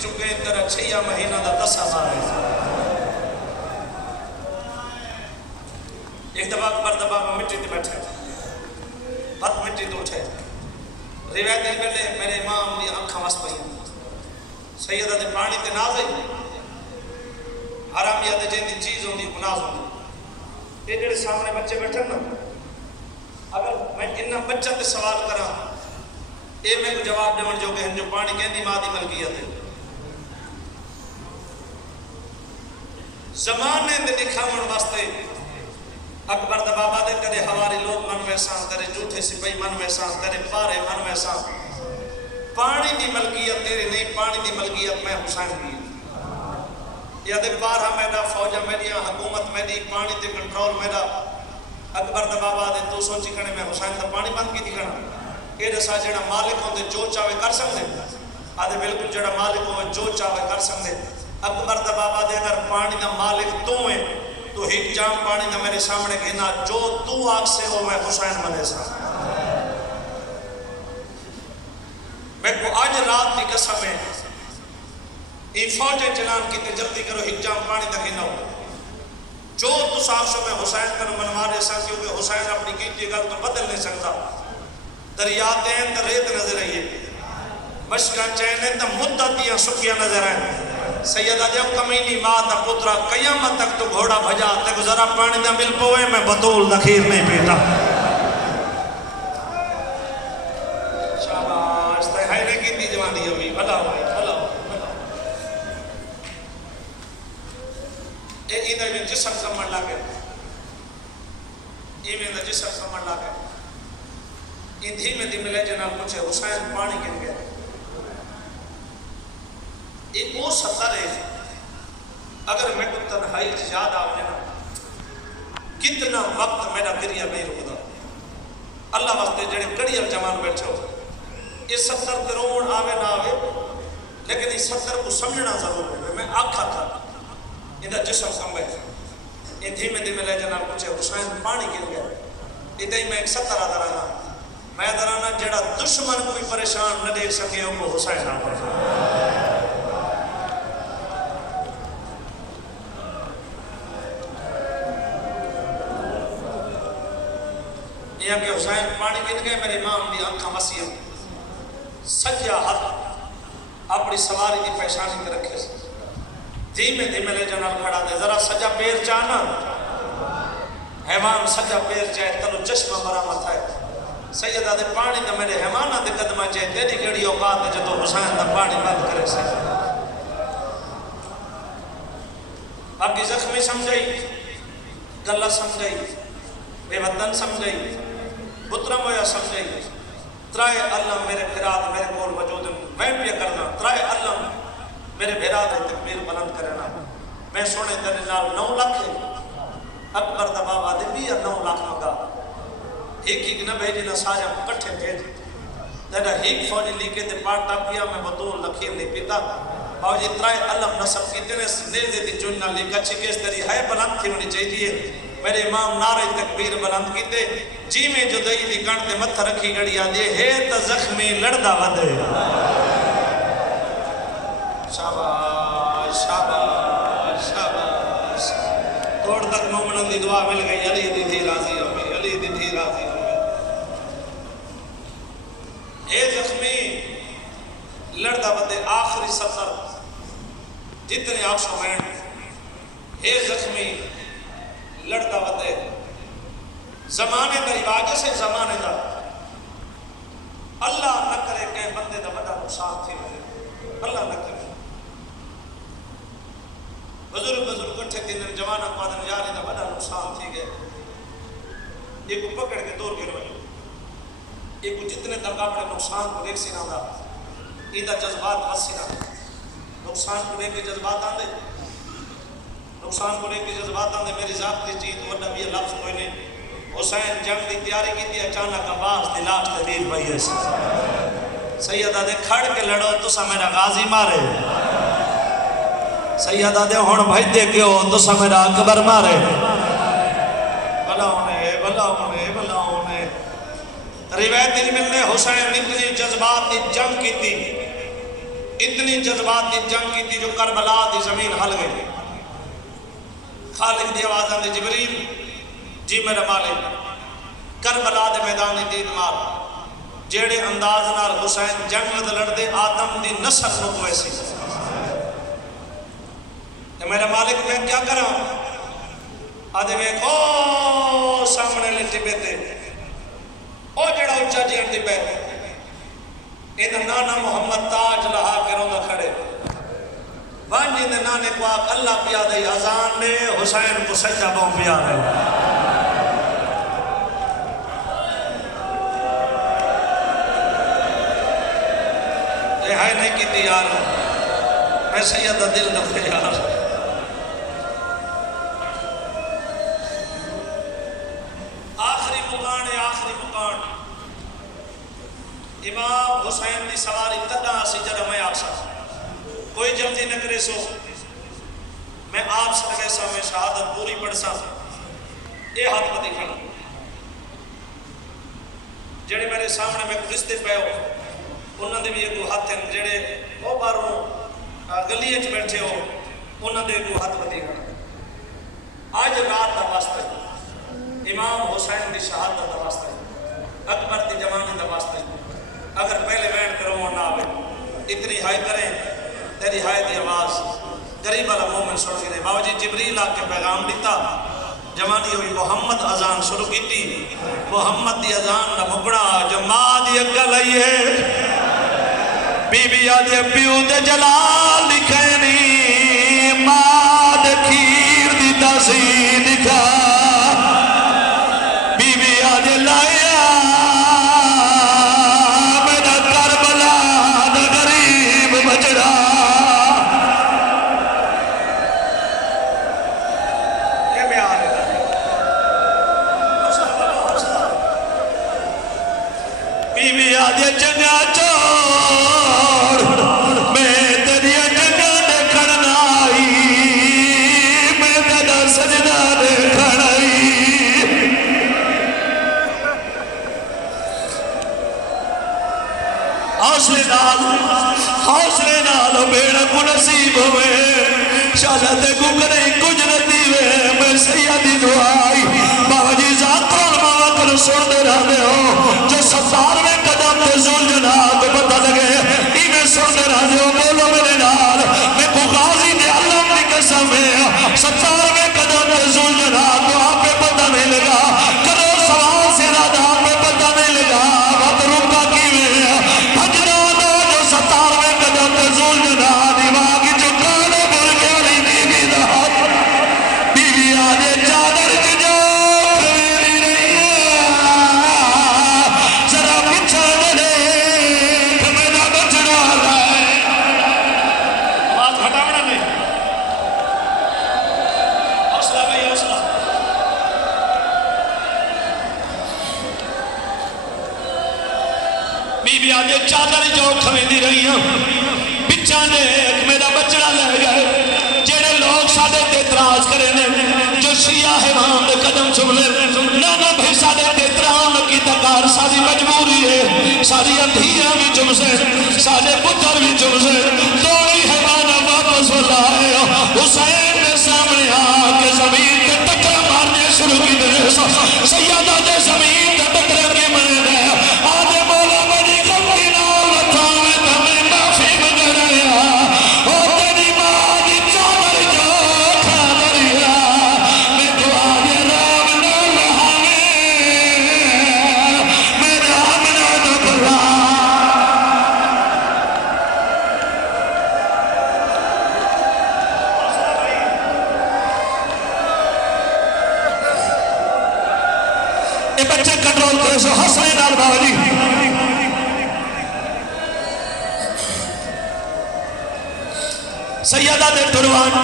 چکے تیرا 6 مہینہ دا 10,000 ہے۔ ایک دبا پر دبا میں مٹی تے بیٹھے بت مٹی تو اٹھے روایت ملے میرے امام دی آنکھاں وس پئی سیدہ دے پانی تے ناز آئی حرامیہ دے جن دی چیز ہوندی گناز ہوندی یہ جڑے سامنے بچے بیٹھے نا اگر میں انہاں بچہ تے سوال کراں اے میں کو جواب دیون جو کہ جو پانی کہندی ماں دی ملکیت ہے زمانے دے دکھاون واسطے اکبر دا بابا دے تیرے ہواری لوگ من ویساں تیرے جھوٹے سپاہی من ویساں تیرے پارے من ویساں پانی دی ملکیت تیرے نہیں پانی دی ملکیت میں حسین کی یا دے پارا میرا فوجہ میری حکومت میری پانی تے کنٹرول میرا اکبر دا بابا دے تو سوچی کھنے میں حسین دا پانی بند کی تھی کھنا یہ جیسا جڑا مالک ہوں دے جو چاہے کر سکتے آدھے بالکل جڑا مالک ہوں جو چاہے کر سکتے اکبر دا بابا دے اگر پانی دا مالک تو ہیں تو ایک جام پانی نہ میرے سامنے کہنا جو تو آگ سے ہو میں حسین بنے سا میں کو آج رات دی قسم ہے ای فوجیں چلان کی تے جلدی کرو ایک جام پانی تک نہ ہو جو تو صاحب سے میں حسین کر منوارے سا کیونکہ حسین اپنی کیتی گل تو بدل نہیں سکتا دریا دین در ریت نظر آئیے مشکا چینے تا مدت دیا سکیا نظر آئیں سیدہ دیو کمینی ماں دا پترہ قیامت تک تو گھوڑا بھجا تے گزارا پانی دا مل پوئے میں بطول دخیر نہیں پیتا شاباش تے ہائنے کی دی جوانی ہوئی بھلا ہوئی بھلا ہوئی اے ایدہ میں جسم سمجھ لگے ای میں جسم سمجھ لگے ای دھی میں دی ملے جناب پوچھے حسین پانی گن گئے ایک وہ سطر ہے اگر میں کو تنہائی یاد آوے نا کتنا وقت میرا گریہ نہیں رکھتا اللہ واسطے جڑے کڑی جوان بیٹھو یہ سطر درون آوے نہ آوے لیکن یہ سطر کو سمجھنا ضرور ہے میں آکھا تھا ادھا جسم سمجھے یہ دھیمے دھیمے لے جناب پوچھے حسین پانی گر گیا ادھا ہی میں ایک سطر آدھر آنا میں درانا جڑا دشمن کوئی پریشان نہ دیکھ سکے وہ حسین آ پر یہ کہ حسین پانی گر گئے میرے امام دی آنکھاں وسیع سجا ہاتھ اپنی سواری دی پیشانی کے رکھے دھیمے دھیمے لے جناب کھڑا دے ذرا سجا پیر چاہنا حیوان سجا پیر چاہے تلو چشمہ مرامت ہے سیدہ دے پانی دا میرے حیوانہ دے قدمہ چاہے تیری کڑی اوقات ہے جو حسین دا پانی بند کرے سے آپ کی زخمی سمجھائی گلہ سمجھائی بے وطن سمجھائی بطرہ مویا سمجھائی ترائے اللہ میرے پھرات میرے کول وجود میں بھی کرنا ترائے اللہ میرے بھیرات تکبیر بلند کرنا میں سونے تیرے نال 9 لاکھ اکبر دا بابا دے بھی 9 لاکھ مگا ایک نہ بھیجی نہ سارے کٹھے بھیج تیرا ایک فوجی لیکے تے پاٹ ٹاپیا میں بطول لکھیر نہیں پیتا فوجی ترائے اللہ نصب کی تیرے نیزے دی چننا لکھا چکیس تیری ہے بلند تھی ہونی چاہیے میرے امام نعرہ تکبیر بلند کیتے جی میں جدائی دی کانٹ دے متھا رکھی گڑی آدھے ہے تا زخمی لڑدا ودے شاباش شاباش شاباش توڑ تک مومنن دی دعا مل گئی علی دی تھی راضی ہوئی علی دی تھی راضی ہوئی اے زخمی لڑدا ودے آخری سفر جتنے آپ سمین اے زخمی لڑتا وطے زمانے دا رواج سے زمانے دا اللہ نہ کرے کہ بندے دا بڑا نقصان تھی اللہ نہ کرے بزرگ کٹھے دن جوان اقوادن جانے دا بڑا نقصان تھی گئے ایک کو پکڑ کے دور گر وجو ایک کو جتنے درگاہ بڑے نقصان کو دیکھ سینا دا ایدہ جذبات وسینا نقصان کو دیکھ کے جذبات آن دے نقصان کو لے کے جذبات آنے میری ذات دی چیز ورنہ بھی لفظ کوئی نہیں حسین جنگ دی تیاری کی تھی اچانک آواز دی لاش تدیر بھائی ایسے سیدہ دے کھڑ کے لڑو تو سا میرا غازی مارے سیدہ دے ہون بھائی دے کے ہو تو سا میرا اکبر مارے بھلا ہونے بھلا ہونے بھلا ہونے روایت دل ملنے حسین اتنی جذبات دی جنگ کی تھی اتنی جذبات دی جنگ کی تھی جو کربلا دی زمین ہل گئی. خالق دی آوازاں دے جبریل جی میرا مالک کربلا دے میدان دید مار جیڑے انداز نال حسین جنگ دے لڑدے آدم دی نسل رک ویسی. میرا مالک میں کیا کرا آدھے میں او سامنے لٹی بیتے او جڑا اچھا جی انٹی بے ایدھا نانا محمد تاج لہا کے روندہ کھڑے وانجی دے نانے پاک اللہ پیا دے اذان لے حسین کو سجدہ بہن پیا رہے. یہ ہے نہیں کی تھی یار میں سیدہ دل نفے یار. آخری مقان امام حسین دی سواری تدہ سی جڑا میں آپ سا کوئی جلدی نہ کرے سو میں آپ سے لگے سا میں شہادت پوری پڑھ سا اے ہاتھ پتی کھڑا جڑے میرے سامنے میں رشتے پہ ہو انہوں نے بھی ایک ہاتھ ہیں جڑے وہ باروں گلیے چ بیٹھے ہو انہوں نے ایک ہاتھ پتی کھڑا. آج رات دا واسطہ امام حسین دی شہادت دا واسطہ اکبر دی جوانی دا واسطہ اگر پہلے وین کرو نہ آوے اتنی ہائی کریں تیری ہائی دی آواز قریب والا مومن سن گئے. بابا جی جبریل آ کے پیغام دیتا جوانی ہوئی محمد اذان شروع کی تھی محمد دی اذان نہ مکڑا جو ماں دی اگل آئیے بی بی آدھے پیو دے جلال دکھینی ماں دے کھیر دی تاثیر دکھا بی بی آدھے لائیا میرا کربلا دا غریب بچڑا. یہ بیان ہے بی بی آدھے جنگا چوڑ میں تیری جنگا دیکھن آئی میں تیرا سجدہ دیکھن آئی. حوصلے نال بیڑ کو نصیب ہوئے شہادت کو کرے کچھ نتی ہوئے میں سیدی دعائی. بابا جی ذاترون موقع سن دے رہے ہو جو 17ویں قدم تے ذل جناب پتہ لگے ایمیں سن دے رہے ہو بولو میرے نال میں کو غازی دے علم دی قسم ہے 17ویں قدم تے ذل جناب تو آپ پہ پتہ نہیں لگا کرو سوال سے زیادہ آپ پہ پتہ نہیں لگا بات رکا کیویں بھجنا دا جو 17ویں قدم تے ذل جناب دیواغی جو کانے بھر کے علی بیوی دا بیوی آدھے چادر کی جو کھویلی رہی ہے ذرا پچھا دے کہ میرا بچڑا رہا ہے. آواز گھٹاونا نہیں حوصلہ بھئی حوصلہ بی بی آدھے چادر جو کھویلی رہی ہیں پچھا دے کہ میرا بچڑا لے گئے. جیڑے لوگ سادے تے اعتراض کرے نے جو شیعہ امام دے قدم چملے نانا بھائی سادے تے اعتراض کی تکار ساری مجبوری ہے ساری اندھیاں بھی چم سے سادے پتر بھی چم سے دوڑی حیوانہ واپس لائے حسین کے سامنے آ کے زمین کے ٹکرا مارنے شروع کی دے سیدہ دے زمین کے ٹکرے کے مرے دے آدھے مولا بڑی غم کی نام لکھا میں تمہیں معافی مگریا اور تیری ماں دی چادر جو کھا دریا میں تو آگے رام نہ رہا میں رام نہ دبرا. اے بچے کنٹرول کرے سو حسنے نال بابا جی سیدہ دے تروان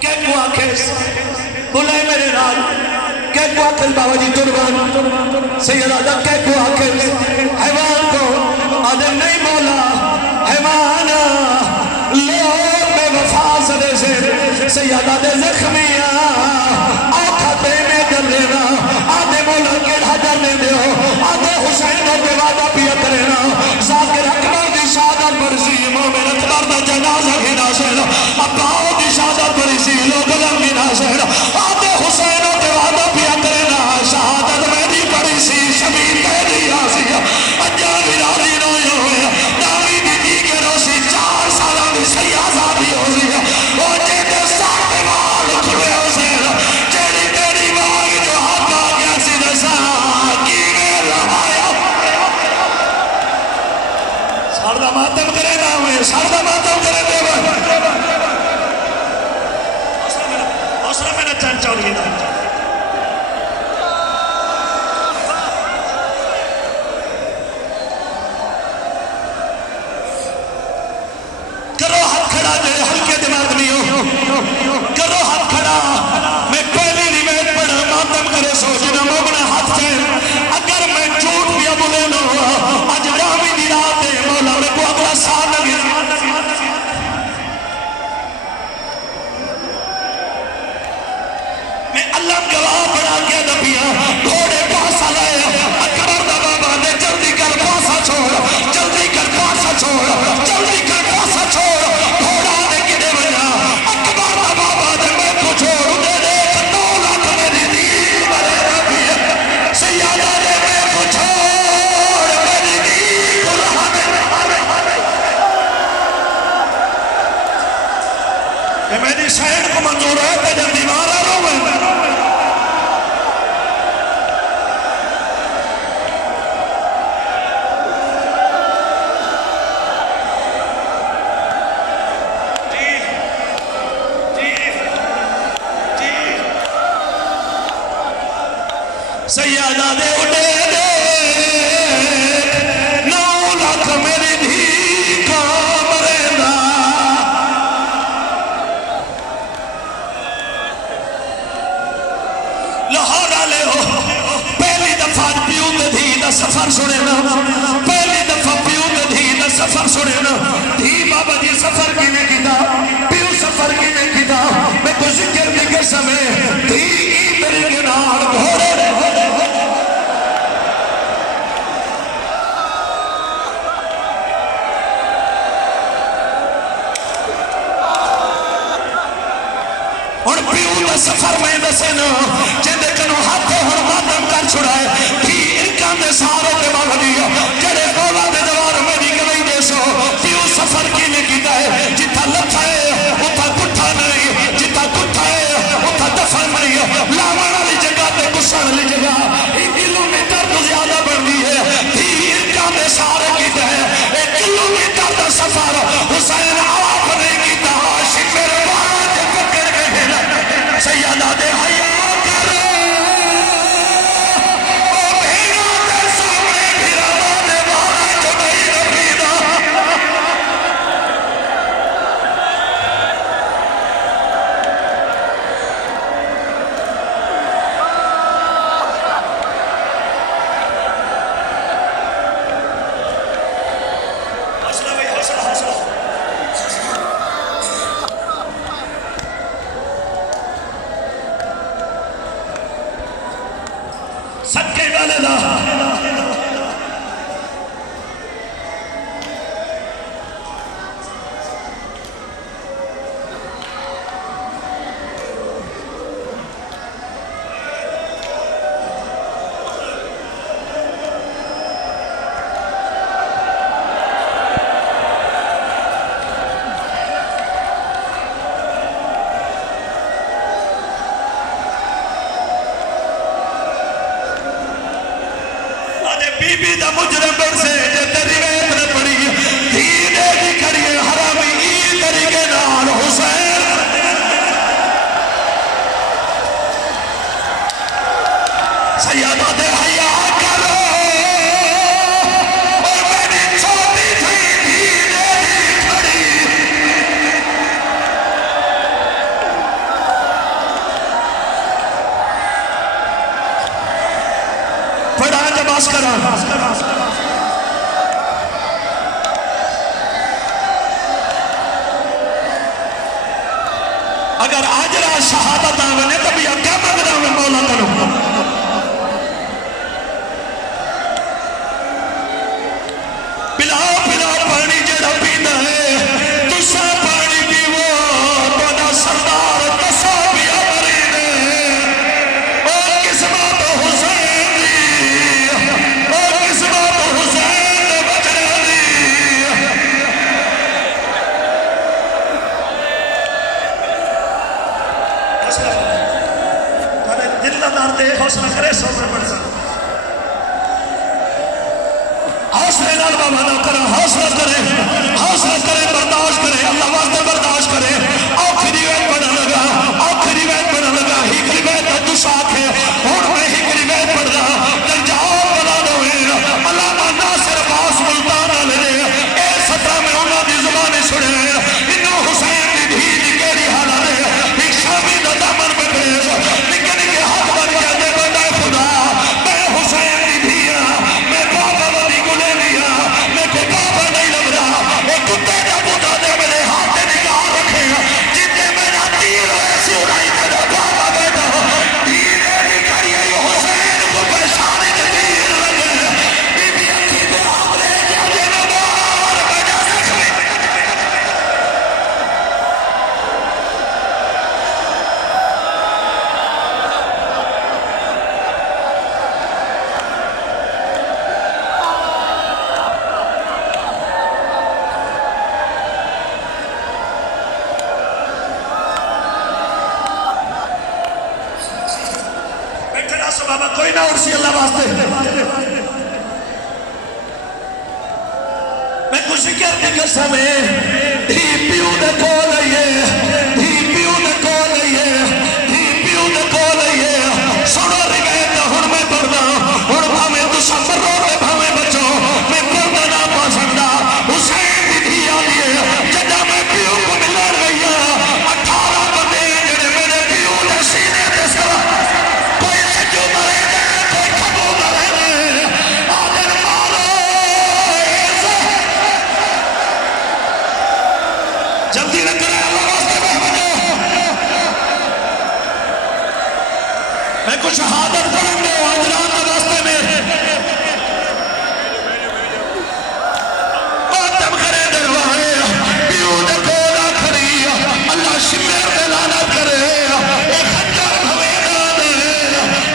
کہ کو آکھیں بلائے میرے نال کہ کو آکھیں بابا جی تروان سیدہ دا کہ کو آکھیں حیوان کو آدھے نہیں مولا حیوان لو بے وفا صدے سے سیدہ دے زخمیاں آکھا تے میں کر لینا آدھے مولا کے حجر نے دیو آدھے حسین کے وعدہ پیا کرنا ذاکر اکبر دی شہادت مرضی اباؤ کی شہادت پڑی سی لوگ لمبی نہ سہنا آتے حسین و دیوانہ پیا کرنا شہادت میں دی پڑی سی شبیر تیری آسی اجا ویراری نو ہوئے نامی دی دی کے روسی 4 سالہ بھی سیاضہ بھی ہو سی وہ جیتے ساتھ مال کھلے حسین جیڑی تیری مانگ جو حق آگیا سی دسا کی میں رہایا ساردہ ماتم کرے نہ ہوئے ساردہ ماتم کرے دے حوصلہ میرا چند چاڑیے دا کرو ہاتھ کھڑا جائے ہلکے دماغ نہیں ہو کرو ہاتھ کھڑا میں پہلی نویت پڑھا ماتم کرے سوچنا مومنا ہاتھ چین اگر میں جھوٹ بھی بولے نہ ہوا آج رامی دی رات ہے مولا میں کو اگلا سال لگے میں اللہ گواہ بڑھا کے دبیا گھوڑے پاسا لائے اکبر دا بابا نے جلدی کر پاسا چھوڑ جلدی کر پاسا چھوڑ جلدی کر پاسا چھوڑ گھوڑا نے کدے بنا اکبر دا بابا نے میں کو چھوڑ دے دے 9 لاکھ میری دی مرے ربی سیادہ نے میں کو چھوڑ میری دی قرآن کہ میری شہر کو منظور ہے کہ جب دیوارہ رو میں سیادہ دے اٹھے دے 9 لاکھ میری دھی کا مریندا لاہور آلے ہو پہلی دفعہ پیوں دے دھی دا سفر سنے نا پہلی دفعہ پیوں دے دھی دا سفر سنے نا دھی بابا جی سفر کی نے کیتا پیوں سفر کی نے کیتا میں کو ذکر بھی کر سمیں دھی میری گنار گھوڑے سفر میں دسنا جندے کنو ہاتھ ہر ماتم کر چھڑائے تھی انکان دے سارے دے باغ دیا جڑے مولا دے دوار میں دی گلیں دے سو پیو سفر کی نے کیتا ہے جتا لکھا ہے اتھا کٹھا نہیں جتا کٹھا ہے اتھا دفن نہیں لامان علی جگہ تے کسان علی جگہ ایک کلومیٹر تو زیادہ بڑھ دی ہے تھی انکان دے سارے کیتا ہے 1 کلومیٹر دا سفر حسین آپ نے کیتا عاشق میرے باہاں دے پکڑ کے سیادہ دے حیاء کرو او بھینا دے سامنے بھیرا دے بارا جو نہیں رفیدہ حوصلہ بھئی حوصلہ صدقے والے دا بی بی دا مجرم بن سے جے تیری ویت نہ پڑی دھینے کی کریے حرامی ای طریقے نال حسین سیادہ دے حیاء کرو اور میری چھوٹی تھی دھینے کی کھڑی پڑھا جباس کرا اگر آج را شہادت آونے تو بھی کیا مانگنا میں مولا کروں پلاؤ پلاؤ پانی جڑا پینا ہے تسا پانی پیو بابا کوئی نہ اڑسی اللہ واسطے میں کچھ کرنے قسم دھی پیو دے کو لئیے دھی پیو دے کو لئیے دھی پیو دے کو لئیے سنو روایت ہن میں پڑھدا ہن بھاویں تساں مرو تے بھاویں بچو میں پڑھدا نہ پا سکدا حسین دی دھی آئی ہے جدوں میں پیو کو ملن گئی 18 بندے جڑے میرے پیو دے سینے تے سوا کوئی سجو مرے دے کوئی کھبو مرے دے آدر مارو جلدی نہ کرے اللہ واسطے میں کچھ شہادت پڑھیں گے حضرات واسطے میں ماتم کرے دروائے پیو دے کولا کھڑی اللہ شمیر دے لعنت کرے ایک خنجر بھویدہ دے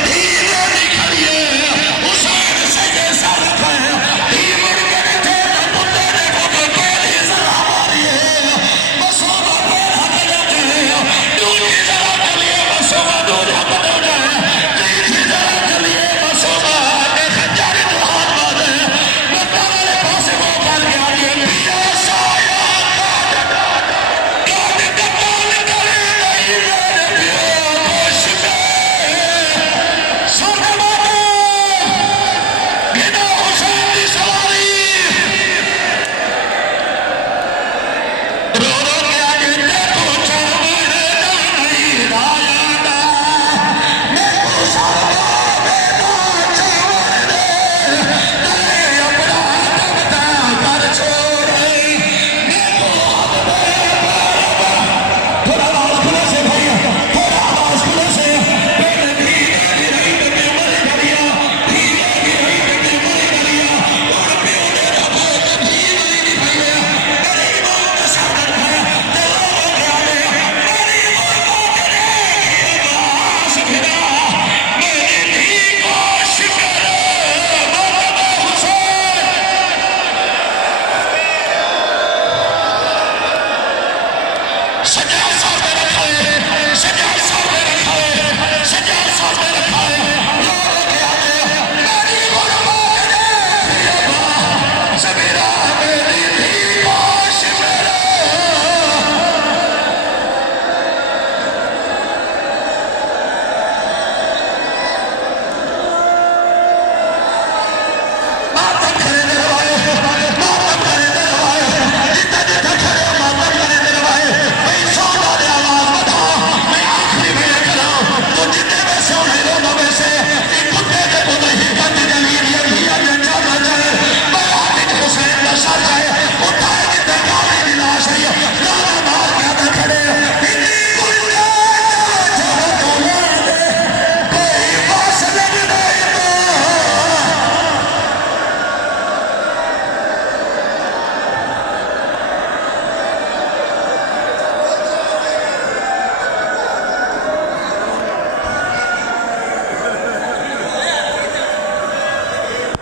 دھیرے نہیں کھڑیے حسین سے جیسا رکھے دھی مڑ کے رکھے بندے نے کو کولی ذرا ماریے مسوبہ پیر حق جاتے دوجی ذرا چلیے مسوبہ دور حق دو جائے تیجی ذرا چلیے مسوبہ ایک خنجر جو ہاتھ بادے بندہ والے پاس وہ کر گیا یہ پیو سایا کاٹ کتال کرے نہیں میرے پیو خوش میں سونے مانے گنا حسین دی سواری رو رو کے آگے دیکھو چاہوے نہیں رایا دا میں کو سارا بیدا چاہوے دے اپنا دمتا کر چھوڑے میں کو تھوڑا آواز کھلے سے بھائیا تھوڑا آواز کھلے سے بیٹے دھیرے دی رہی تے میں مر گیا دھیرے دی رہی تے میں مر گیا اور پیو نے رکھو تے دھیرے دی بھائیا میرے ایمان کا ساتھ کھایا تے رو کے آئے میری ایمان کے دیکھے باس پھرا میری دھی کو شکر مولا حسین سجا